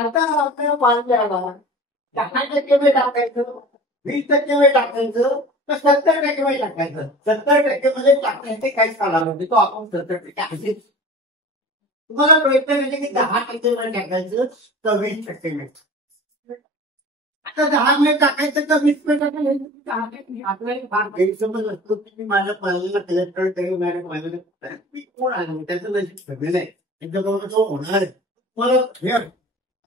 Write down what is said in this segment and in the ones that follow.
आता आपल्याला पाहिजे आला 10% वेळ टाकायचं, 20% वेळ टाकायचं, तर 70% वेळ टाकायचं. 70% मध्ये टाकायचे काहीच काढा म्हणजे तो आपण 70% आहे. तुम्हाला प्रयत्न म्हणजे की 10% वेळ टाकायचं तर 20% वेळ. आता 10 मिनिट टाकायचं तर 20 मिनिट आपल्याला फार गैरसमज असतो की मी माझ्या पहिल्याला कलेक्टर तरी माझ्या मी कोण आहे त्याचं नशीब ठरलेलं आहे. त्याच्याबरोबर जो होणार आहे मला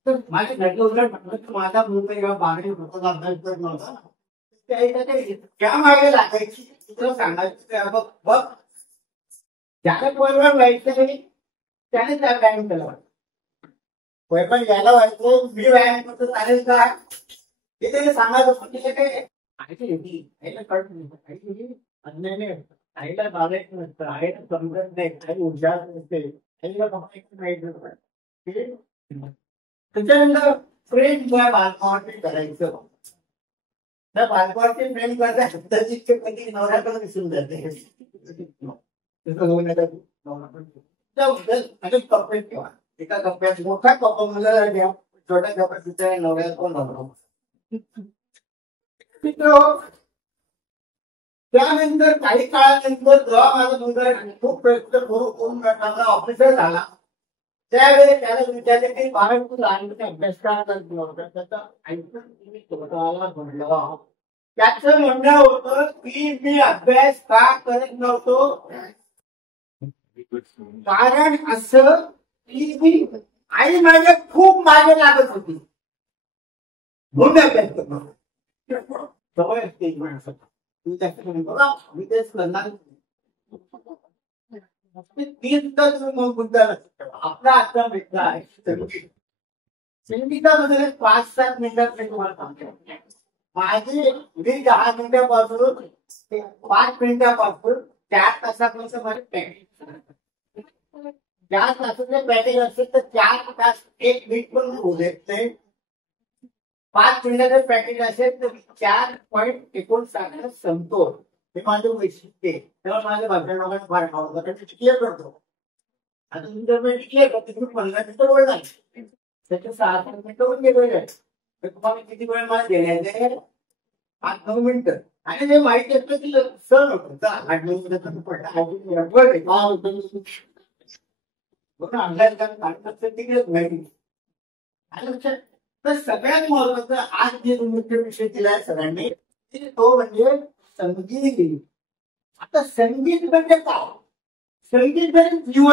तर माझ्या घरचं उलट म्हटलं की माझा मुलगा किंवा बाहेर होता अभ्यास करत नव्हता. त्या मागे लागायची तुला सांगायचं बघ बघ त्याला बरोबर व्हायचं नाही त्याने त्या व्यायाम केला. पण याला व्हायचं मी व्यायाम करतो चालेल का ते त्याला सांगायचं पण तिथे काय आईला कळत नाही अन्याय नाही आईला बागायचं नसतं आईला समजत नाही आई हुशार नसते आईला बघायचं नाही. त्याच्यानंतर प्रेम त्या बालकावरती करायचं त्या बालकावरती प्रेम करता त्याची कधी नवऱ्याकडे दिसून जाते. कपड्यात किंवा एका कप्प्यात मोठा कप्पा मला घ्या छोट्या कप्प्यात तिच्या नवऱ्याला कोण नवरा. त्यानंतर काही काळानंतर जेव्हा माझा मुलगा खूप प्रयत्न करून ऑफिसर झाला त्यावेळेस त्याला विचारले की बाहेर तू लहानपणी अभ्यास का करत नव्हता त्याचा ऐकून म्हणलं त्याचं म्हणणं होतं की मी अभ्यास का करत नव्हतो कारण असं की मी आई माझ्या खूप मागे लागत होती म्हणून अभ्यास करतो सवय असते माणसाला मी तेच करणार. आपला आजचा मित्र आहे संगीतामध्ये 5-7 मिनिटात मी तुम्हाला सांगतो. माझी मी 10 मिनिटापासून 5 मिनिटापासून 4 तासापर्यंत माझी प्रॅक्टिस 4 तासाचे प्रॅक्टिस असेल तर 4 तास 1 मिनिट पण होऊ देत नाही. 5 मिनिटाचं प्रॅक्टिस असेल तर 4.59 संपतो. हे माझं वैशिष्ट्य आहे तेव्हा माझ्या भाषणाला फार आवडतं कारण मी क्लिअर करतो. आता तुम्ही जर मी क्लिअर करतो तुम्ही 15 मिनिटं बोल नाही त्याचे 6 मिनिटं पण गेलेले आहे तर तुम्हाला किती वेळ मला देण्याचे 8-9 मिनिटं आणि ते माहिती असतं की सण होतं 8-9 मिनिटाचं तिकडेच माहिती आणि तर सगळ्यात महत्वाचं आज जे मुख्य विषय दिलाय सगळ्यांनी तो म्हणजे संगीत. आता संगीत म्हणजे काय संगीत म्हणजे जीवन